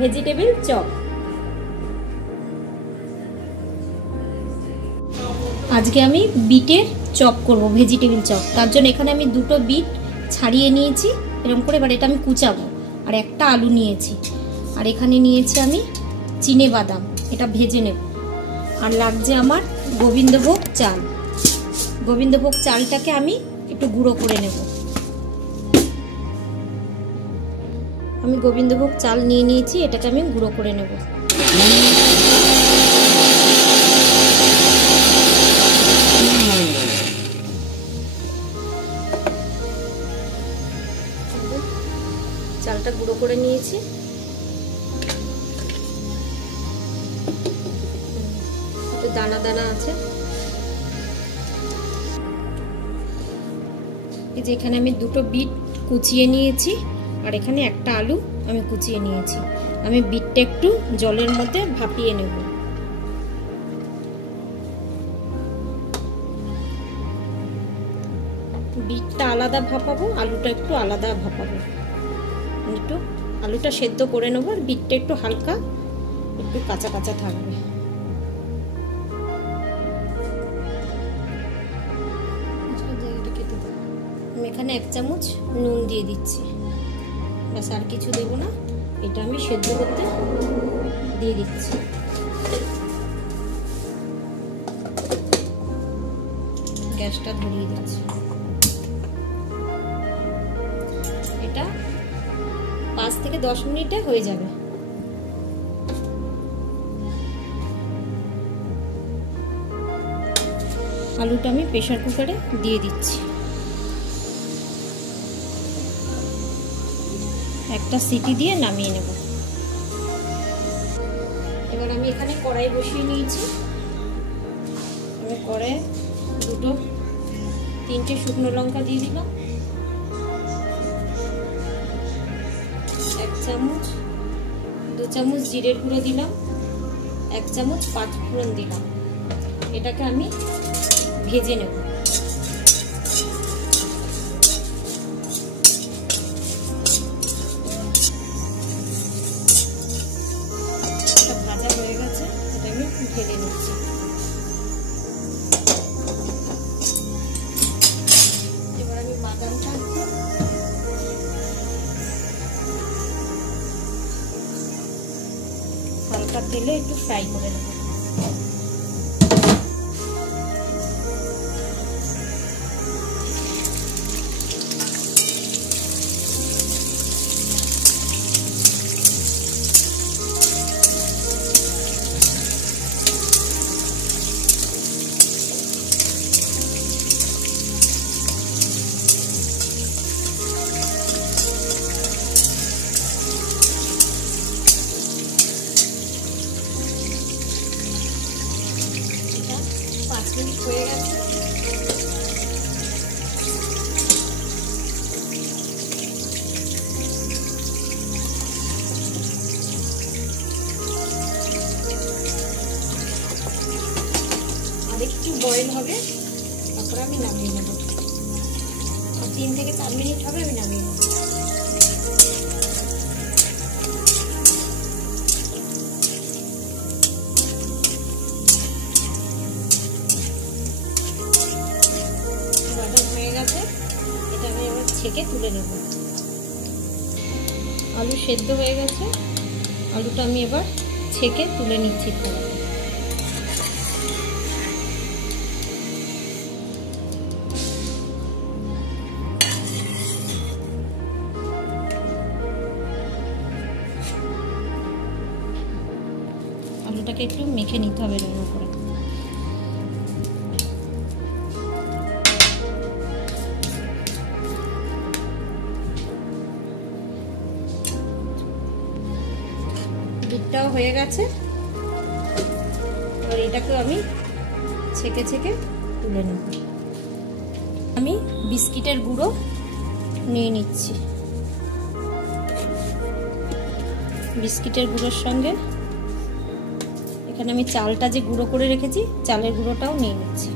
Vegetable chop. আজকে আমি বিটের চপ করব, ভেজিটেবল চপ। তার জন্য এখানে আমি দুটো বিট ছাড়িয়ে নিয়েছি এরকম করে, এবার এটা আমি কুচাবো। আর একটা আলু নিয়েছি, আর এখানে নিয়েছি আমি চিনে বাদাম, এটা ভেজে নেব। আর লাগছে আমার গোবিন্দভোগ চাল। গোবিন্দভোগ চালটাকে আমি একটু গুঁড়ো করে নেব। আমি গোবিন্দভোগ চাল নিয়ে নিয়েছি, এটাকে আমি গুঁড়ো করে নেব। চালটা গুঁড়ো করে নিয়েছি। একটু দানা দানা আছে। এই যে এখানে আমি দুটো বিট কুচিয়ে নিয়েছি, আর এখানে একটা আলু আমি কুচিয়ে নিয়েছি। আমি বিটটা একটু জলের মধ্যে ভাপিয়ে নেব। বিটটা আলাদা ভাপাবো, আলুটা একটু আলাদা ভাপাবো। একটু আলুটা সেদ্ধ করে নেবো, আর বিটটা একটু হালকা একটু কাঁচা কাঁচা থাকবে। আমি এখানে 1 চামচ নুন দিয়ে দিচ্ছি, ব্যাস, আর কিছু দেবো না। এটা আমি সেদ্ধ করতে দিয়ে দিচ্ছি। গ্যাসটা ধরিয়ে দিচ্ছি। এটা 5 থেকে 10 মিনিটে হয়ে যাবে। আলুটা আমি প্রেসার কুকারে দিয়ে দিচ্ছি। একটা সিটি দিয়ে নামিয়ে নেব। এবার আমি এখানে কড়াই বসিয়ে নিয়েছি। আমি কড়াইয়ে 2-3টে শুকনো লঙ্কা দিয়ে দিলাম, 1 চামচ 2 চামচ জিরের গুঁড়ো দিলাম, 1 চামচ 5 ফোড়ন দিলাম। এটাকে আমি ভেজে নেব। ভাজা হয়ে গেছে, এটা আমি ঢেলে নিচ্ছি। এবার আমি বাদামটা হালকা তেলে একটু ফ্রাই করে নেব। হয়ে গেছে। আর একটু বয়েল হবে, তারপরে আমি নামিয়ে নেব। 3 থেকে 4 মিনিট হবে, আমি নামিয়ে নেব। এটা আমি এবার ছেঁকে তুলে নেব। আলু সেদ্ধ হয়ে গেছে, আলুটা আমি এবার ছেঁকে তুলে নিচ্ছি। আলুটাকে একটু মেখে নিতে হবে এর উপরে। বিটটাও হয়ে গেছে, আর এটাকে আমি ছেঁকে ছেঁকে তুলে নেব। আমি বিস্কিটের গুঁড়ো নিয়ে নিচ্ছি। বিস্কিটের গুঁড়োর সঙ্গে এখানে আমি চালটা যে গুঁড়ো করে রেখেছি, চালের গুঁড়োটাও নিয়ে নিচ্ছি।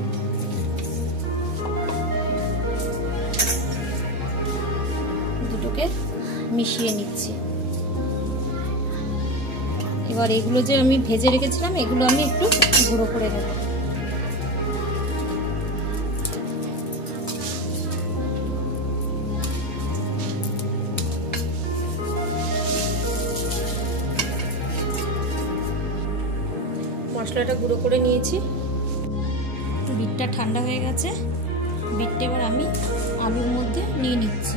দুটোকে মিশিয়ে নিচ্ছি। এবার এগুলো যে আমি ভেজে রেখেছিলাম এগুলো আমি একটু গুঁড়ো করে নেব। মশলাটা গুঁড়ো করে নিয়েছি। বিটটা ঠান্ডা হয়ে গেছে, বিটটা এবার আমি আলুর মধ্যে নিয়ে নিচ্ছি।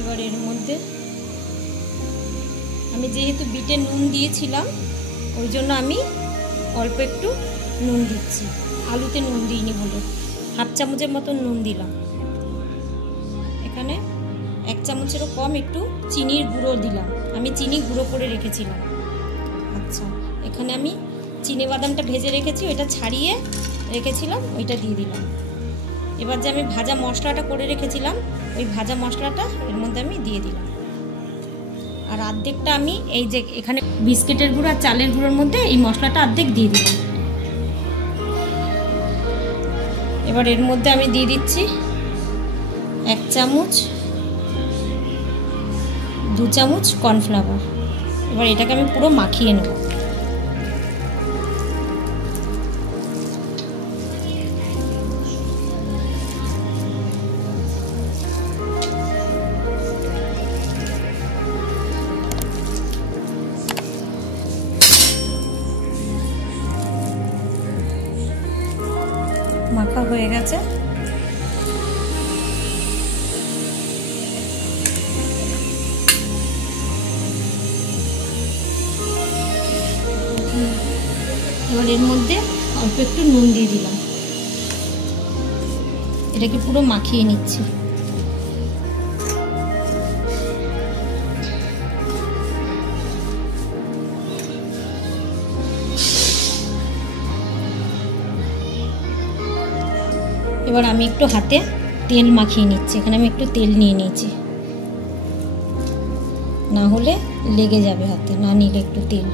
এবার এর মধ্যে আমি যেহেতু বিটে নুন দিয়েছিলাম ওই জন্য আমি অল্প একটু নুন দিচ্ছি, আলুতে নুন দিইনি বলে হাফ চামচের মতন নুন দিলাম। এখানে 1 চামচেরও কম একটু চিনির গুঁড়ো দিলাম, আমি চিনি গুঁড়ো করে রেখেছিলাম। আচ্ছা, এখানে আমি চিনি বাদামটা ভেজে রেখেছি, ওইটা ছাড়িয়ে রেখেছিলাম, ওইটা দিয়ে দিলাম। এবার যে আমি ভাজা মশলাটা করে রেখেছিলাম ওই ভাজা মশলাটা এর মধ্যে আমি দিয়ে দিলাম। আর অর্ধেকটা আমি এই যে এখানে বিস্কিটের গুঁড়ো আর চালের গুঁড়োর মধ্যে এই মশলাটা অর্ধেক দিয়ে দিলাম। এবার এর মধ্যে আমি দিয়ে দিচ্ছি 1 চামচ 2 চামচ কর্নফ্লাওয়ার। এবার এটাকে আমি পুরো মাখিয়ে নেব। মাখা হয়ে গেছে। এবার এর মধ্যে অল্প একটু নুন দিয়ে দিলাম, এটাকে পুরো মাখিয়ে নিচ্ছি। এবার আমি একটু হাতে তেল মাখিয়ে নিচ্ছি, এখানে আমি একটু তেল নিয়ে নিয়েছি, না হলে লেগে যাবে হাতে, না নিলে একটু তেল।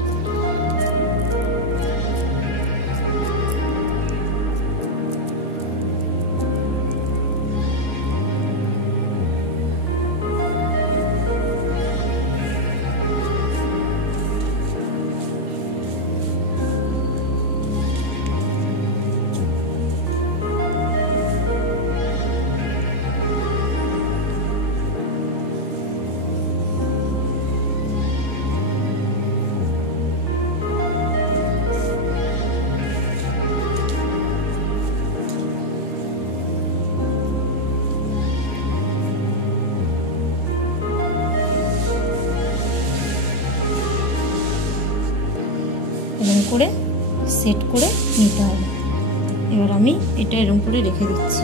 এরকম করে সেট করে নিতে হবে। এবার আমি এটা এরকম করে রেখে দিচ্ছি।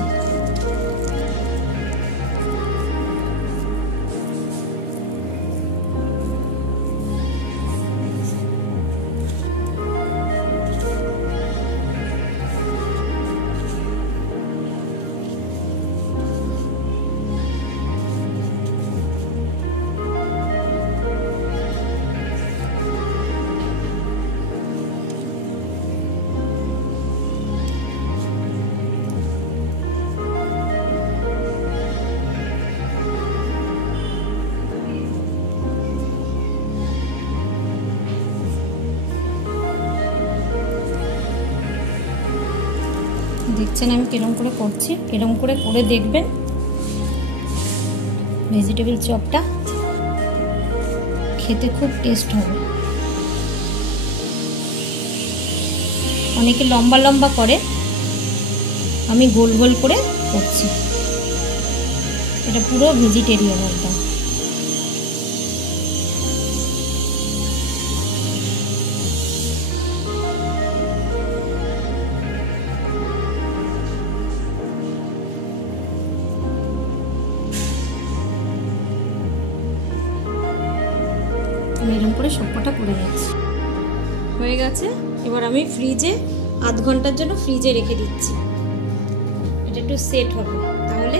দেখছেন আমি কিরকম করে করছি, এরকম করে করে দেখবেন ভেজিটেবল চপটা খেতে খুব টেস্ট হবে। অনেকে লম্বা লম্বা করে, আমি গোল গোল করে করছি। এটা পুরো ভেজিটেরিয়ান একদম। আমি এরকম করে সবকটা করে নিচ্ছি। হয়ে গেছে। এবার আমি ফ্রিজে আধ ঘন্টার জন্য ফ্রিজে রেখে দিচ্ছি, এটা একটু সেট হবে, তাহলে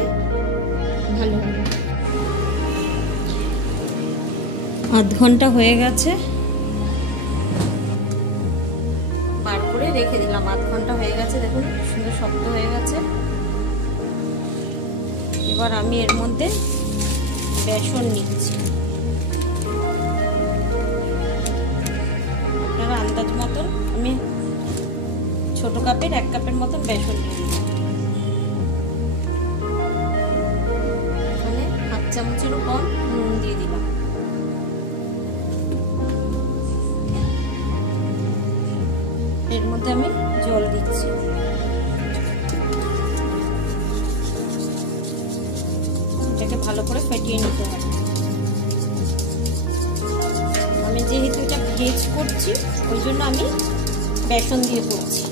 ভালো হবে। আধ ঘন্টা হয়ে গেছে, বার করে করে রেখে দিলাম। আধ ঘন্টা হয়ে গেছে, দেখুন সুন্দর শক্ত হয়ে গেছে। এবার আমি এর মধ্যে বেসন নিচ্ছি। আপনারা আন্দাজ মতন, আমি ছোট কাপের 1 কাপের মতন বেসন নিয়ে নিলাম। এখানে 1/2 চামচেরও কম নুন দিয়ে দিলাম। এর মধ্যে আমি জল দিচ্ছি। এটাকে ভালো করে ফেটিয়ে নিতে হবে। আমি যেহেতু এটা ভেজ করছি ওই জন্য আমি বেসন দিয়ে করছি।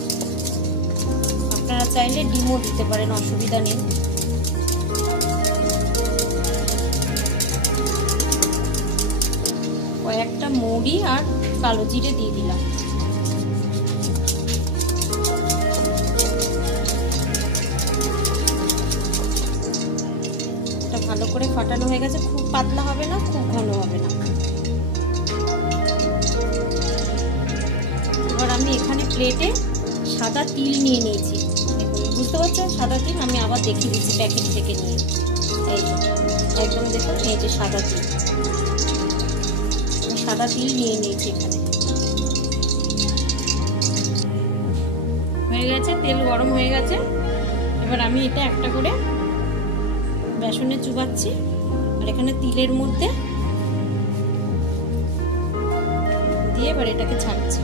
আপনারা চাইলে ডিমও দিতে পারেন, অসুবিধা নেই। কয়েকটা মৌরি আর কালো জিরে দিয়ে দিলাম। এটা ভালো করে ফাটানো হয়ে গেছে। খুব পাতলা হবে না, খুব ঘন হবে না। এবার আমি এখানে প্লেটে সাদা তিল নিয়ে নিয়েছি। দেখুন, বুঝতে পারছেন সাদা তিল? আমি আবার দেখিয়ে দিচ্ছি প্যাকেট থেকে নিয়ে। এই একদম দেখুন, এই যে সাদা তিল, সাদা তিল নিয়ে নিয়েছি এখানে। হয়ে গেছে, তেল গরম হয়ে গেছে। এবার আমি এটা একটা করে বেসনে চুবাচ্ছি আর এখানে তিলের মধ্যে দিয়ে এবার এটাকে ছাড়ছি।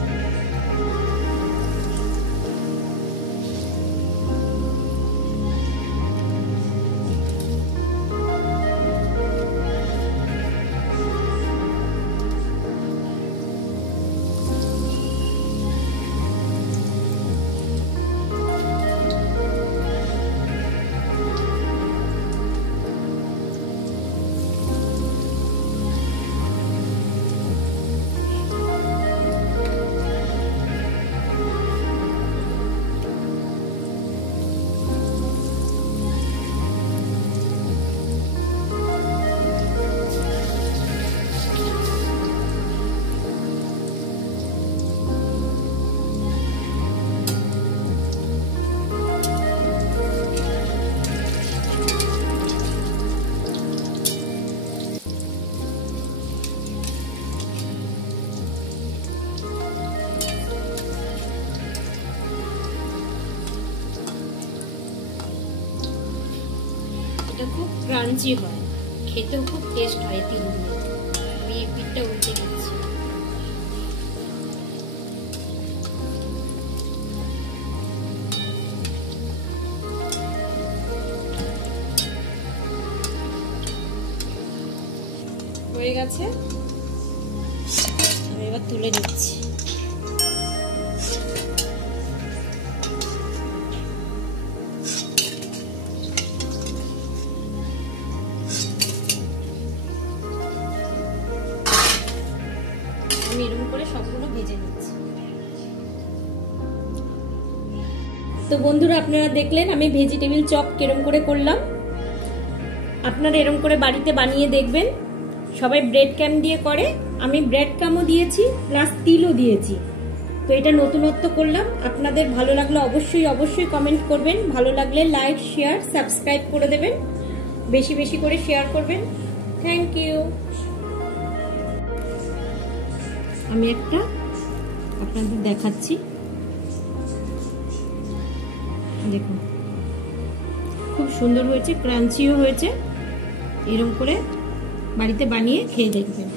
খুব ক্রাঞ্চি হয়, খেতেও খুব টেস্ট হয় তিল দিয়ে। আমি এই পিঠটা উল্টে দিচ্ছি। হয়ে গেছে, আমি এবার তুলে নিচ্ছি। আমি এরকম করে সবগুলো ভেজে নিচ্ছি। তো বন্ধুরা, আপনারা দেখলেন আমি ভেজিটেবিল চপ কিরম করে করলাম। আপনারা এরকম করে বাড়িতে বানিয়ে দেখবেন। সবাই ব্রেড ক্যাম দিয়ে করে, আমি ব্রেড ক্যামও দিয়েছি প্লাস তিলও দিয়েছি। তো এটা নতুনত্ব করলাম। আপনাদের ভালো লাগলে অবশ্যই কমেন্ট করবেন। ভালো লাগলে লাইক, শেয়ার, সাবস্ক্রাইব করে দেবেন। বেশি বেশি করে শেয়ার করবেন। Thank you. আমি একটা আপনাদের দেখাচ্ছি, দেখুন খুব সুন্দর হয়েছে, ক্রাঞ্চিও হয়েছে। এরকম করে বাড়িতে বানিয়ে খেয়ে দেখবেন।